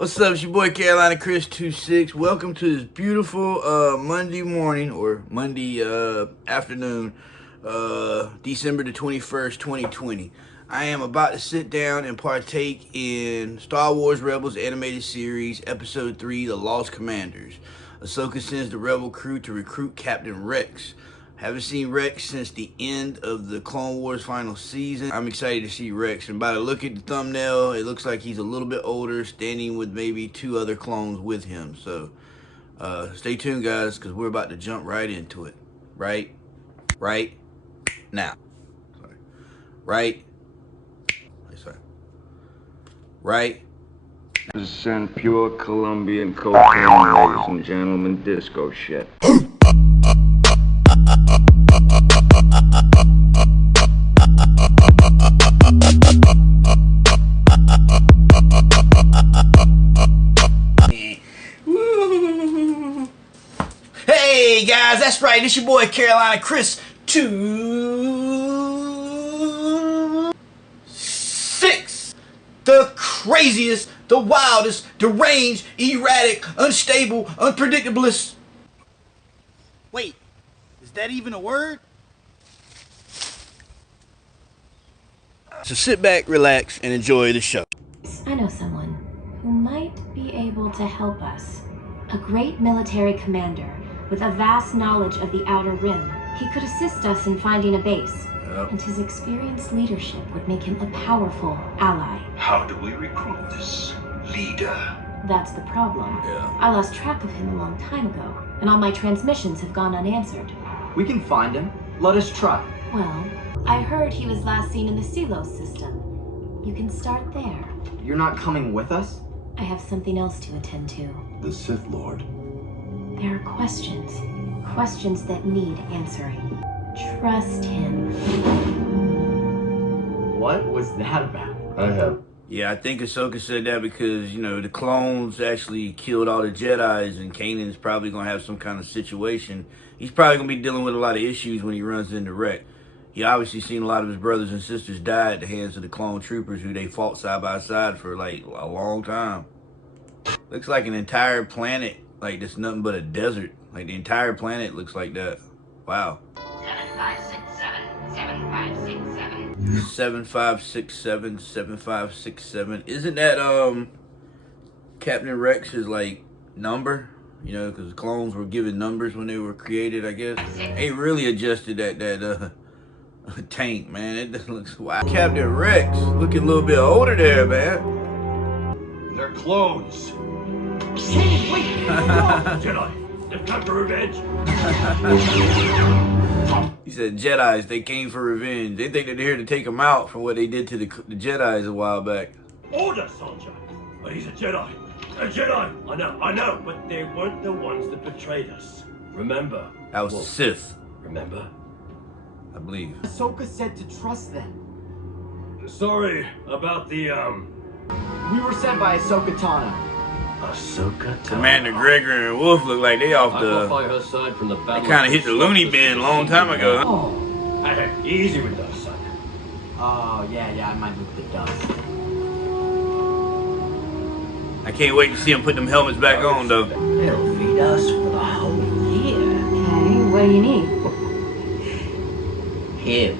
What's up? It's your boy Carolina Chris 26. Welcome to this beautiful Monday morning or Monday afternoon, December the 21st, 2020. I am about to sit down and partake in Star Wars Rebels animated series, episode 3, The Lost Commanders. Ahsoka sends the rebel crew to recruit Captain Rex. Haven't seen Rex since the end of the Clone Wars final season. I'm excited to see Rex, and by the look at the thumbnail, it looks like he's a little bit older, standing with maybe 2 other clones with him. So stay tuned, guys, because we're about to jump right into it. Right now. Sorry. Right. Percent pure Colombian cocaine, ladies and gentlemen, disco shit. Hey guys, that's right, it's your boy Carolina Chris 26. The craziest, the wildest, deranged, erratic, unstable, unpredictablest. Wait, is that even a word? So sit back, relax, and enjoy the show. I know someone who might be able to help us. A great military commander with a vast knowledge of the Outer Rim. He could assist us in finding a base. Yep. And his experienced leadership would make him a powerful ally. How do we recruit this leader? That's the problem. Yeah. I lost track of him a long time ago, and all my transmissions have gone unanswered. We can find him. Let us try. Well, I heard he was last seen in the Silos system. You can start there. You're not coming with us? I have something else to attend to. The Sith Lord. There are questions. Questions that need answering. Trust him. What was that about? Yeah, I think Ahsoka said that because, you know, the clones actually killed all the Jedis, and Kanan's probably going to have some kind of situation. He's probably going to be dealing with a lot of issues when he runs into Rex. He obviously seen a lot of his brothers and sisters die at the hands of the clone troopers who they fought side by side for, like, a long time. Looks like an entire planet, like, that's nothing but a desert. Like, the entire planet looks like that. Wow. 7567 7567. Isn't that Captain Rex's like number? You know, because clones were given numbers when they were created, I guess. They really adjusted that tank, man. It looks wild. Captain Rex looking a little bit older there, man. They're clones. Hey, wait! Jedi, they've come for revenge. He said Jedis, they came for revenge. They think that they're here to take them out from what they did to the Jedis a while back. Order, soldier. But he's a Jedi. A Jedi. I know, but they weren't the ones that betrayed us. Remember? That was Sith, Remember? I believe. Ahsoka said to trust them. Sorry about the, We were sent by Ahsoka Tano. Ahsoka Tano. Commander Gregor and Wolf look like they off I fought by her side from the They battle. kind of hit the loony bin a long time ago. Huh? Oh. Hey, easy with us, son. Oh, yeah, I might move the dust. I can't wait to see them put them helmets back on, though. They'll feed us for the whole year. Okay, what do you need? Him.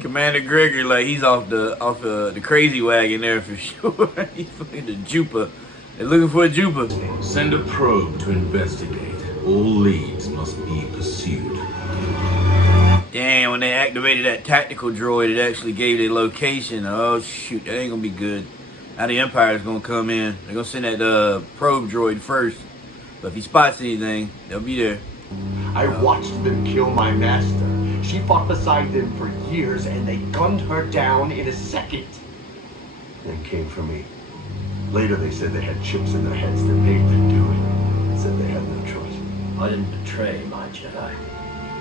Commander Gregor, like he's off the crazy wagon there for sure. He's fucking the Jupa. They're looking for a Jupa. Send a probe to investigate. All leads must be pursued. Damn, when they activated that tactical droid, it actually gave their location. Oh shoot, that ain't gonna be good. Now the Empire's gonna come in. They're gonna send that probe droid first. But if he spots anything, they'll be there. I watched them kill my master. She fought beside them for years, and they gunned her down in a second. Then came for me. Later they said they had chips in their heads that made them do it. Said they had no choice. I didn't betray my Jedi.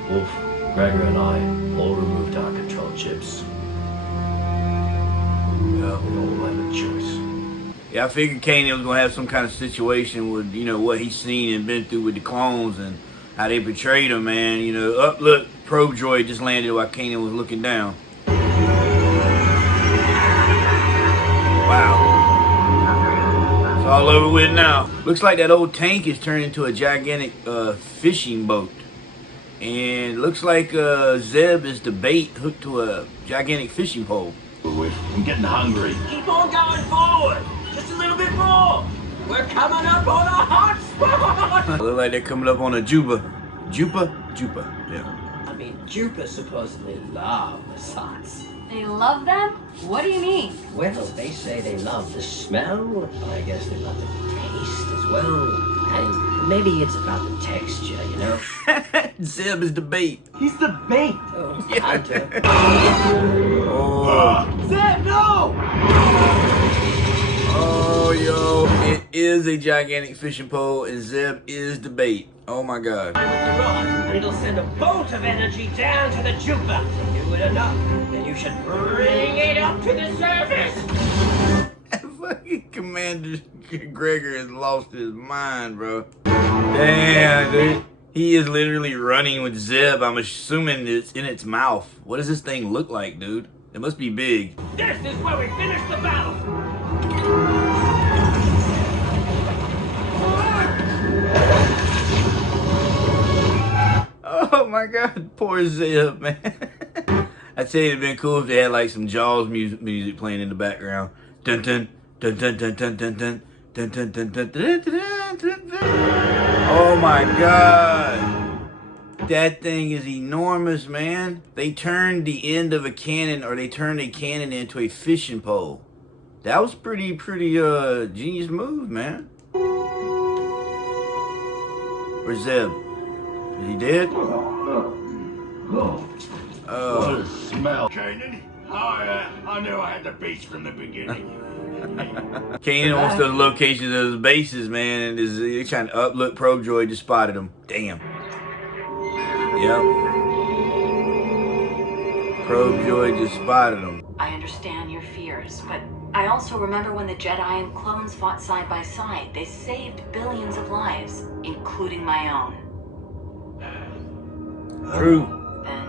Wolf, Gregor, and I all removed our control chips. Yeah. We all had a choice. Yeah, I figured Kanan was gonna have some kind of situation with, you know, what he's seen and been through with the clones and how they betrayed him, man. You know, look, probe droid just landed while Kanan was looking down. Wow. It's all over with now. Looks like that old tank is turned into a gigantic fishing boat. And looks like Zeb is the bait hooked to a gigantic fishing pole. I'm getting hungry. Keep on going forward. Just a little bit more. We're coming up on a hot spot. Look like they're coming up on a Juba. Jupa? Yeah. I mean, Jupiter supposedly love the sights. They love them? What do you mean? Well, they say they love the smell, but I guess they love the taste as well. And maybe it's about the texture, you know? Zeb is the bait. He's the bait. Oh, Yeah. kinda. Oh. Zeb, no! Oh, yo. It is a gigantic fishing pole, and Zeb is the bait. Oh, my God. With the rod, and it'll send a bolt of energy down to the Jupiter. Do it enough, then you should bring it up to the surface. Fucking Commander Gregor has lost his mind, bro. Damn, dude. He is literally running with Zeb. I'm assuming it's in its mouth. What does this thing look like, dude? It must be big. This is where we finish the battle. Oh my God, poor Zeb, man. I'd say it'd been cool if they had like some Jaws music playing in the background. Dun dun dun dun dun dun dun dun dun dun dun dun dun dun dun. Oh my God. That thing is enormous, man. They turned the end of a cannon, or they turned a cannon into a fishing pole. That was pretty genius move, man. Where's Zeb? Is he dead? What a smell. Kanan, I knew I had the base from the beginning. Kanan wants those locations of the bases, man, and he's trying to uplook Probe Droid, just spotted him. Damn. Yep. Probe Droid just spotted him. I understand your fears, but I also remember when the Jedi and clones fought side by side. They saved billions of lives, including my own. True. Then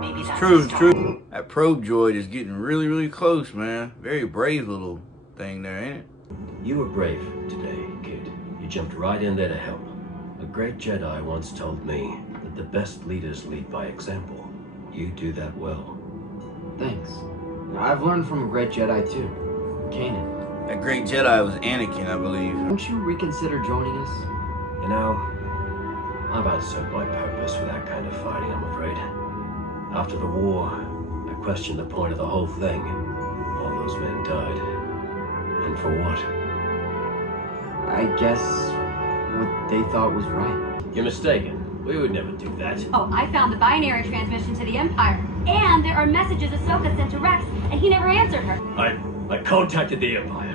maybe that's True, a start. true. That Probe Droid is getting really, really close, man. Very brave little thing there, ain't it? You were brave today, kid. You jumped right in there to help. A great Jedi once told me that the best leaders lead by example. You do that well. Thanks. I've learned from a great Jedi too. Kanan. That great Jedi was Anakin, I believe. Won't you reconsider joining us? You know, I've outserved my purpose for that kind of fighting, I'm afraid. After the war, I questioned the point of the whole thing. All those men died. And for what? I guess what they thought was right. You're mistaken. We would never do that. Oh, I found the binary transmission to the Empire. And there are messages Ahsoka sent to Rex, and he never answered her. I contacted the Empire.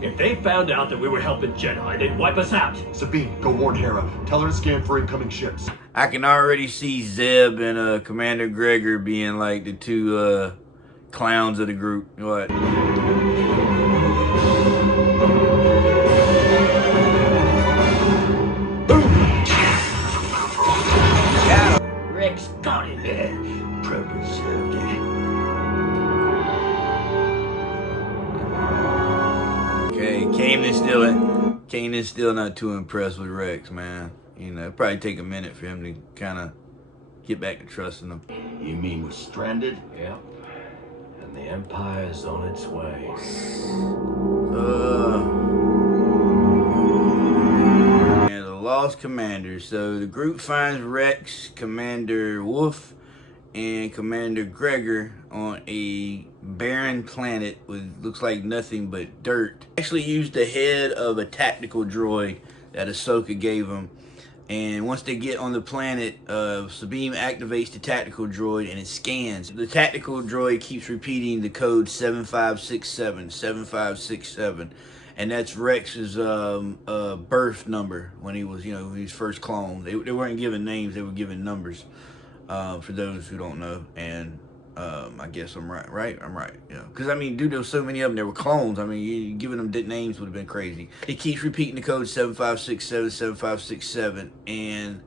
If they found out that we were helping Jedi, they'd wipe us out. Sabine, go warn Hera. Tell her to scan for incoming ships. I can already see Zeb and Commander Gregor being like the two clowns of the group. What? Rex got it there. Probe served it. Okay, Kanan's still not too impressed with Rex, man. You know, it'd probably take a minute for him to kind of get back to trusting him. You mean we're stranded? Yep. And the Empire's on its way. And the lost commander. So the group finds Rex, Commander Wolf, and Commander Gregor on a barren planet with looks like nothing but dirt. Actually used the head of a tactical droid that Ahsoka gave him. And once they get on the planet, Sabine activates the tactical droid and it scans. The tactical droid keeps repeating the code 7567, 7567. And that's Rex's birth number when he was, when he was first cloned. They weren't given names, they were given numbers, for those who don't know. And I guess I'm right? I'm right, yeah. Because, I mean, dude, there was so many of them, they were clones. I mean, giving them names would have been crazy. It keeps repeating the code 7567, 7567, and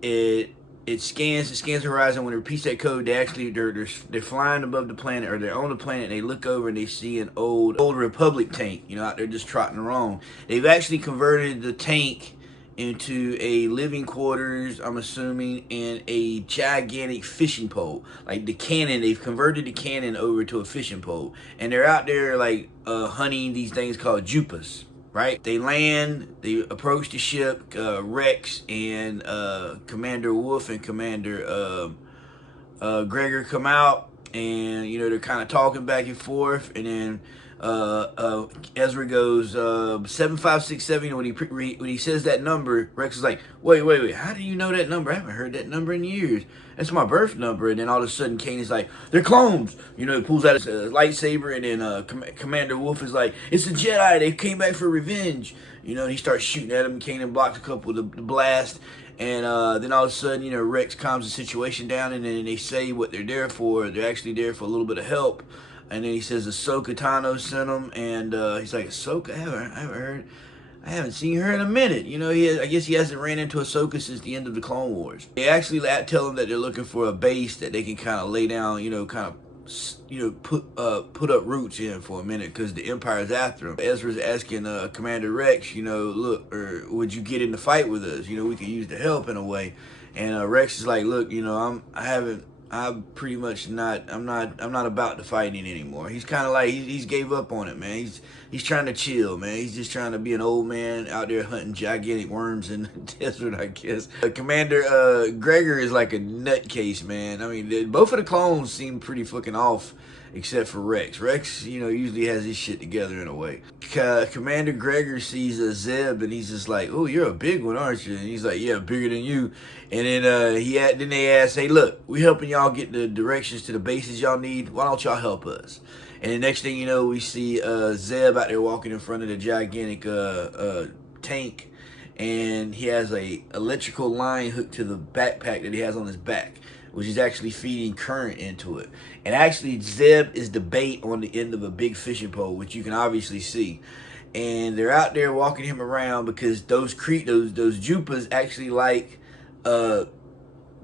it it scans the horizon. When it repeats that code, they're flying above the planet, or they're on the planet, and they look over and they see an old Republic tank, you know, out there just trotting along. They've actually converted the tank into a living quarters, I'm assuming, and a gigantic fishing pole. Like the cannon, they've converted the cannon over to a fishing pole, and they're out there like hunting these things called jupas. Right? They land, they approach the ship, Rex and Commander Wolf and Commander Gregor come out, and you know, they're kind of talking back and forth, and then Ezra goes 7567. When he says that number, Rex is like, wait, how do you know that number? I haven't heard that number in years. That's my birth number. And then all of a sudden, Kane is like, they're clones. You know, he pulls out his lightsaber, and then Commander Wolf is like, it's a Jedi. They came back for revenge. You know, and he starts shooting at him. Kanan blocks a couple of the blast. And then all of a sudden, you know, Rex calms the situation down, and then they say what they're there for. They're actually there for a little bit of help. And then he says Ahsoka Tano sent him, and he's like, Ahsoka? I haven't seen her in a minute. You know, I guess he hasn't ran into Ahsoka since the end of the Clone Wars. They actually tell him that they're looking for a base that they can kind of lay down, you know, put up roots in for a minute, because the Empire's after him. Ezra's asking Commander Rex, you know, look, or would you get in the fight with us? You know, we could use the help in a way. And Rex is like, look, you know, I'm pretty much not about the fighting anymore. He's kind of like, he's gave up on it, man. He's trying to chill, man. He's just trying to be an old man out there hunting gigantic worms in the desert, I guess. Commander Gregor is like a nutcase, man. I mean, both of the clones seem pretty fucking off, except for Rex. Rex, you know, usually has his shit together in a way. Commander Gregor sees Zeb, and he's just like, oh, you're a big one, aren't you? And he's like, yeah, bigger than you. And then then they ask, hey, look, we helping y'all get the directions to the bases y'all need. Why don't y'all help us? And the next thing you know, we see Zeb out there walking in front of the gigantic tank, and he has a electrical line hooked to the backpack that he has on his back, which is actually feeding current into it. And actually, Zeb is the bait on the end of a big fishing pole, which you can obviously see. And they're out there walking him around because those Jupas actually like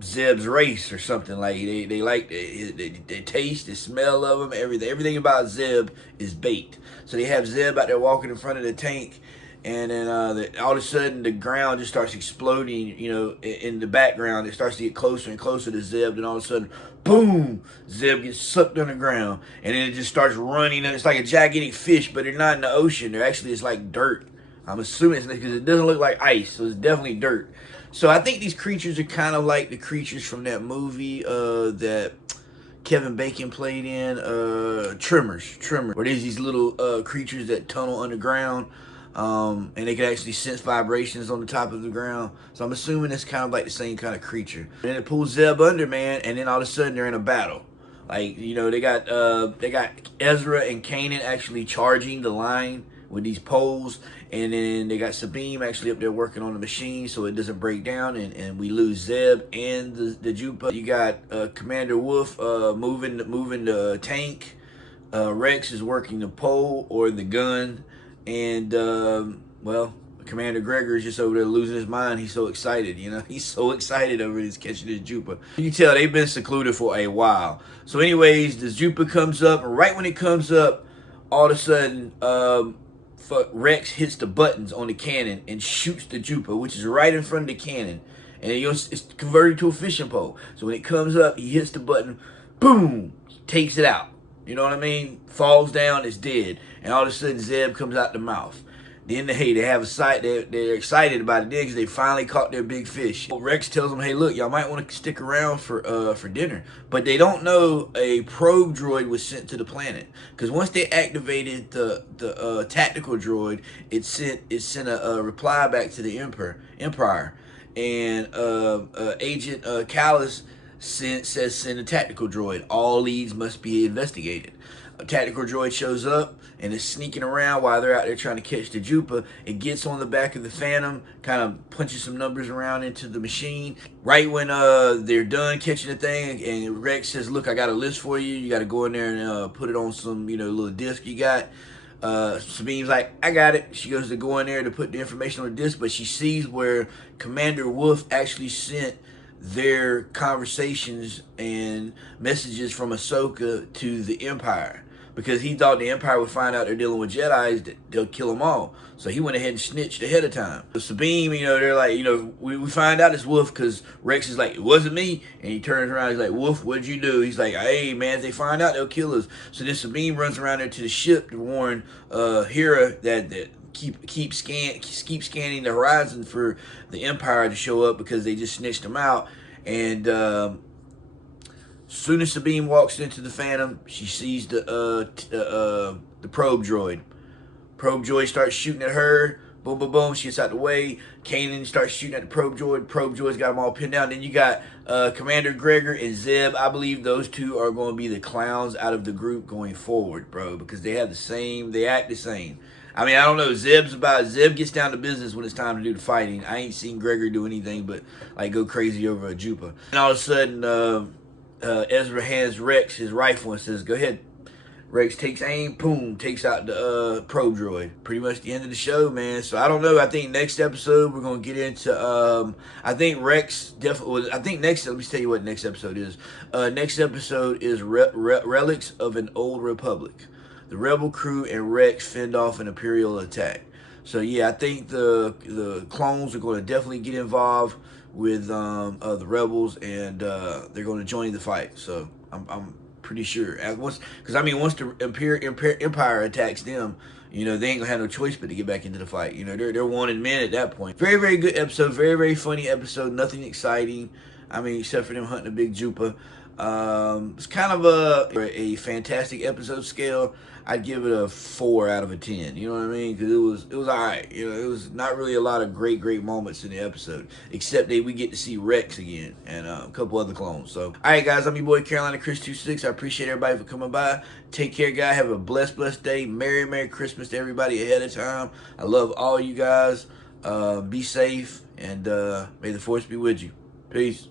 Zeb's race or something. Like they like they taste, the smell of him, everything about Zeb is bait. So they have Zeb out there walking in front of the tank, and then all of a sudden the ground just starts exploding. You know, in the background it starts to get closer and closer to Zeb. Then all of a sudden, boom! Zeb gets sucked underground, and then it just starts running. And it's like a gigantic fish, but they're not in the ocean. They're actually, it's like dirt. I'm assuming it's because it doesn't look like ice, so it's definitely dirt. So I think these creatures are kind of like the creatures from that movie that Kevin Bacon played in, Tremors, where there's these little creatures that tunnel underground, and they can actually sense vibrations on the top of the ground. So I'm assuming it's kind of like the same kind of creature. And then it pulls Zeb under, man, and then all of a sudden they're in a battle. Like, you know, they got Ezra and Kanan actually charging the line with these poles, and then they got Sabine actually up there working on the machine so it doesn't break down, and we lose Zeb and the Jupa. You got Commander Wolf moving the tank. Rex is working the pole or the gun, and well, Commander Gregor is just over there losing his mind. He's so excited, you know. He's so excited over this catching this Jupa. You can tell they've been secluded for a while. So anyways, this Jupa comes up, and right when it comes up, all of a sudden, Rex hits the buttons on the cannon and shoots the Jupa, which is right in front of the cannon. And it's converted to a fishing pole. So when it comes up, he hits the button, boom, takes it out. You know what I mean? Falls down, it's dead. And all of a sudden, Zeb comes out the mouth. Then they have a sight. They're excited about it because they finally caught their big fish. Rex tells them, "Hey, look, y'all might want to stick around for dinner." But they don't know a probe droid was sent to the planet, because once they activated the tactical droid, it sent a reply back to the Empire, and Agent Callus says send a tactical droid. All leads must be investigated. A tactical droid shows up and is sneaking around while they're out there trying to catch the Jupa. It gets on the back of the Phantom, kind of punches some numbers around into the machine. Right when they're done catching the thing, and Rex says, "Look, I got a list for you. You got to go in there and put it on some, little disc you got." Sabine's like, "I got it." She goes to go in there to put the information on the disc, but she sees where Commander Wolf actually sent their conversations and messages from Ahsoka to the Empire, because he thought the Empire would find out they're dealing with Jedis, that they'll kill them all. So he went ahead and snitched ahead of time. So Sabine, you know, they're like, you know, we find out it's Wolf, because Rex is like, it wasn't me. And he turns around, he's like, Wolf, what'd you do? He's like, hey, man, if they find out, they'll kill us. So then Sabine runs around there to the ship to warn Hera that keep scanning the horizon for the Empire to show up, because they just snitched them out. And soon as Sabine walks into the Phantom, she sees the probe droid. Probe droid starts shooting at her. Boom, boom, boom. She gets out the way. Kanan starts shooting at the probe droid. Probe droid's got them all pinned down. Then you got Commander Gregor and Zeb. I believe those two are going to be the clowns out of the group going forward, bro, because they act the same. I mean, I don't know. Zeb gets down to business when it's time to do the fighting. I ain't seen Gregor do anything but like go crazy over a Jupa. And all of a sudden, Ezra hands Rex his rifle and says, go ahead. Rex takes aim, boom, takes out the probe droid. Pretty much the end of the show, man. So I don't know. I think next episode we're gonna get into I think Rex definitely. I think next. Let me tell you what next episode is. Next episode is Relics of an Old Republic. The Rebel crew and Rex fend off an Imperial attack. So yeah, I think the clones are going to definitely get involved with the Rebels, and they're going to join the fight. So I'm pretty sure. Because I mean, once the Empire attacks them, you know, they ain't gonna have no choice but to get back into the fight. You know, they're wanted men at that point. Very, very good episode. Very, very funny episode. Nothing exciting. I mean, except for them hunting a big Jupa. It's kind of a fantastic episode scale. I'd give it a 4 out of a 10. You know what I mean? Because it was all right. You know, it was not really a lot of great moments in the episode, except that we get to see Rex again and a couple other clones. So, all right, guys, I'm your boy Carolina Chris 26. I appreciate everybody for coming by. Take care, guys. Have a blessed day. Merry Christmas to everybody ahead of time. I love all you guys. Be safe, and may the force be with you. Peace.